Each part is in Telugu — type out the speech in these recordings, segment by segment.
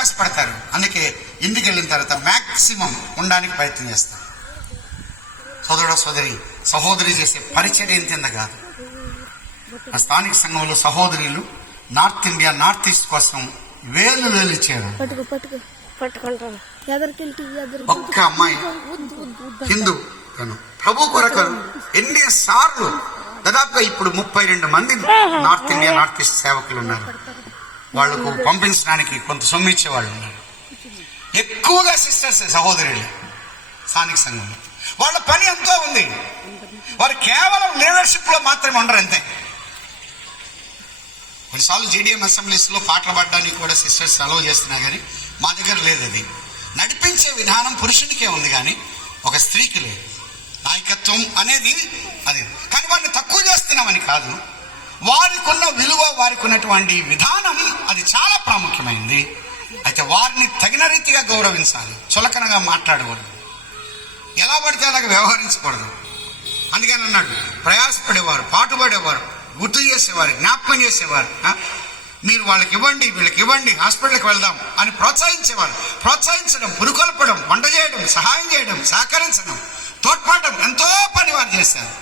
ప్రయాసపడతారు. అందుకే ఇంటికి వెళ్ళిన తర్వాత మ్యాక్సిమం ఉండడానికి ప్రయత్నం చేస్తారు. సహోదరి చేసే పరిచయం ఏంటింద కాదు. స్థానిక సంఘంలో సహోదరులు నార్త్ ఇండియా, నార్త్ ఈస్ట్ కోసం వేలు ఇచ్చారు. ఒక్క అమ్మాయి హిందూ ప్రభు కొరకు ఎన్నిసార్లు, దాదాపుగా ఇప్పుడు 32 మంది నార్త్ ఇండియా, నార్త్ ఈస్ట్ సేవకులు ఉన్నారు. వాళ్లకు పంపించడానికి కొంత సొమ్ము ఇచ్చేవాళ్ళు ఉన్నారు. ఎక్కువగా సిస్టర్స్, సహోదరులు స్థానిక సంఘంలో. వాళ్ళ పని ఎంతో ఉంది. వారు కేవలం లీడర్షిప్ లో మాత్రమే ఉండరు, అంతే. కొన్నిసార్లు జీడిఎం అసెంబ్లీస్ లో పాటలు పాడడానికి కూడా సిస్టర్స్ అలౌ చేస్తున్నా కానీ మా దగ్గర లేదు. అది నడిపించే విధానం పురుషునికే ఉంది కానీ ఒక స్త్రీకి లేదు. నాయకత్వం అనేది అది. కానీ వారిని తక్కువ చేస్తున్నామని కాదు, వారికి ఉన్న విలువ, వారికి ఉన్నటువంటి విధానం అది చాలా ప్రాముఖ్యమైంది. అయితే వారిని తగిన రీతిగా గౌరవించాలి, చులకనగా మాట్లాడకూడదు, ఎలా పడితే అలాగ వ్యవహరించకూడదు. అందుకని అన్నాడు, ప్రయాసపడేవారు, పాటుపడేవారు, గుర్తు చేసేవారు, జ్ఞాపకం చేసేవారు, మీరు వాళ్ళకి ఇవ్వండి, వీళ్ళకి ఇవ్వండి, హాస్పిటల్కి వెళ్దాం అని ప్రోత్సహించేవారు. ప్రోత్సహించడం, పురుకొల్పడం, వంట చేయడం, సహాయం చేయడం, సహకరించడం, తోడ్పడడం, ఎంతో పని వారు చేశారు.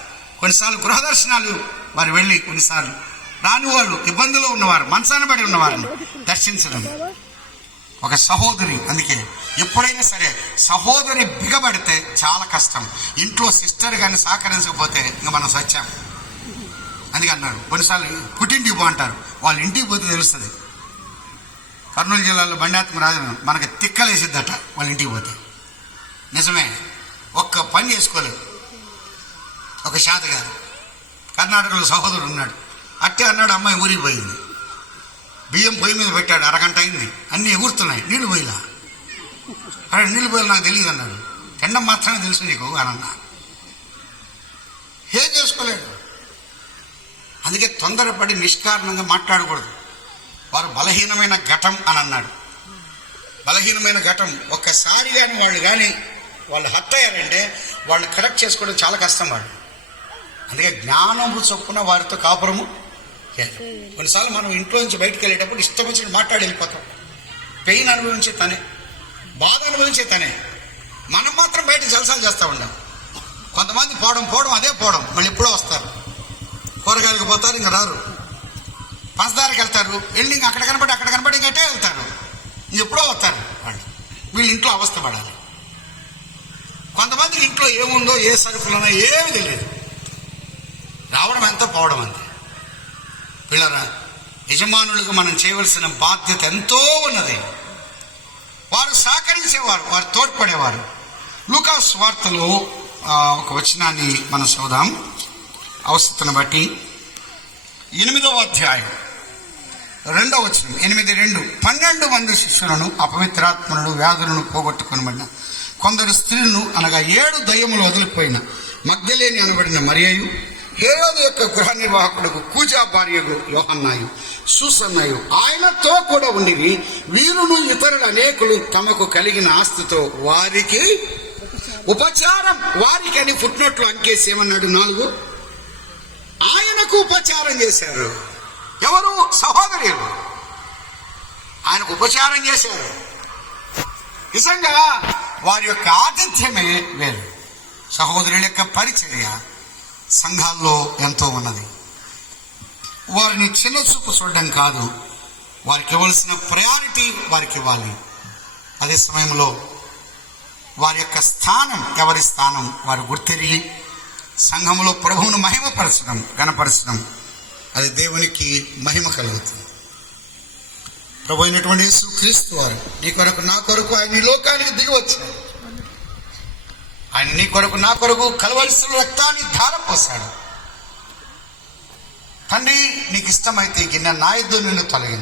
కొన్నిసార్లు గృహ దర్శనాలు వారు వెళ్ళి, కొన్నిసార్లు రాని వాళ్ళు, ఇబ్బందుల్లో ఉన్నవారు, మనసాన పడి ఉన్నవారిని దర్శించడం. ఒక సహోదరి, అందుకే ఎప్పుడైనా సరే సహోదరి బిగబడితే చాలా కష్టం. ఇంట్లో సిస్టర్ కానీ సహకరించకపోతే ఇంకా మనం సచ్చాం. అందుకే అన్నారు, కొన్నిసార్లు పుట్టింటికి పో అంటారు, వాళ్ళు ఇంటికి పోతే తెలుస్తుంది. కర్నూలు జిల్లాలో బండాత్మరాజు మనకి తిక్కలేసిద్దట వాళ్ళ ఇంటికి పోతే. నిజమే, ఒక్క పని చేసుకోలేదు, ఒక శాత కాదు. కర్ణాటకలో సహోదరుడు ఉన్నాడు, అట్టే అన్నాడు, అమ్మాయి ఊరికి పోయింది, బియ్యం పొయ్యి మీద పెట్టాడు, అరగంట అయింది, అన్నీ ఎగురుతున్నాయి, నీళ్లు పోయిలా. అరే నీళ్లు పోయిలా నాకు తెలియదు అన్నాడు. తినడం మాత్రమే తెలుసు నీకు అని అన్నా. ఏం చేసుకోలేడు. అందుకే తొందరపడి నిష్కారణంగా మాట్లాడకూడదు. వారు బలహీనమైన ఘటం అని అన్నాడు. బలహీనమైన ఘటం. ఒక్కసారి కానీ వాళ్ళు హర్ట్ అయ్యారంటే వాళ్ళు కరెక్ట్ చేసుకోవడం చాలా కష్టం వాళ్ళు. అందుకే జ్ఞానము చొప్పున వారితో కాపురము. కొన్నిసార్లు మనం ఇంట్లో నుంచి బయటకు వెళ్ళేటప్పుడు ఇష్టం వచ్చినట్టు మాట్లాడి వెళ్ళిపోతాం. పెయిన్ అనుభవించే తనే, బాధ అనుభవించే తనే. మనం మాత్రం బయట జలసాలు చేస్తూ ఉంటాం. కొంతమంది పోవడం అదే పోవడం, మళ్ళీ ఎప్పుడో వస్తారు. కూరగాయలకు పోతారు, ఇంకా రారు. పంచదారికి వెళ్తారు, వెళ్ళి ఇంకా అక్కడ కనబడి ఇంకటే వెళ్తారు, ఇంకెప్పుడో వస్తారు వాళ్ళు. వీళ్ళు ఇంట్లో అవస్థ పడాలి. కొంతమందికి ఇంట్లో ఏముందో, ఏ సరుకులున్నా ఏమీ తెలియదు. రావడం ఎంత, పోవడం అంతే. పిల్లరా, యజమానులకు మనం చేయవలసిన బాధ్యత ఎంతో ఉన్నది. వారు సహకరించేవారు, వారు తోడ్పడేవారు. లూకా సువార్తలో ఒక వచనాన్ని మనం చదువుదాం. అవసరతను బట్టి 8వ అధ్యాయం 2వ వచనం, 8:2. 12 మంది శిష్యులను, అపవిత్రాత్మలను, వ్యాధులను పోగొట్టుకొనబడిన కొందరు స్త్రీలను, అనగా 7 దయ్యములు వదిలిపోయిన మగ్దలేని అనబడిన మరియయు, హేరోదు యొక్క గృహ నిర్వాహకుడుకు కూజా భార్యకు యోహన్నాయు, సూసన్నయు ఆయనతో కూడా ఉండివి. వీరును ఇతరులు అనేకులు తమకు కలిగిన ఆస్తితో వారికి ఉపచారం, వారికి అని ఫుట్నోట్లు అంకేసి ఏమన్నాడు, 4 ఆయనకు ఉపచారం చేశారు. ఎవరు? సహోదరులు. ఆయనకు ఉపచారం చేశారు. నిజంగా వారి యొక్క ఆతిథ్యమే వేరు. సహోదరుల యొక్క పరిచర్య సంఘాల్లో ఎంతో ఉన్నది. వారిని చిన్న చూపు చూడడం కాదు, వారికి ఇవ్వాల్సిన ప్రయారిటీ వారికి ఇవ్వాలి. అదే సమయంలో వారి యొక్క స్థానం, ఎవరి స్థానం వారు గుర్తెరిగి సంఘంలో ప్రభువును మహిమపరచడం, గణపరచడం, అది దేవునికి మహిమ కలుగుతుంది. ప్రభు అయినటువంటి యేసు క్రీస్తు వారు నీ కొరకు, నా కొరకు ఆయన ఈ లోకానికి దిగి వచ్చాడు. ఆయన నీ కొరకు, నా కొరకు కలవలసిన రక్తాన్ని ధారపోశాడు. తండ్రి, నీకు ఇష్టమైతే గిన్నె నా యొద్ద నుండి తొలగించు.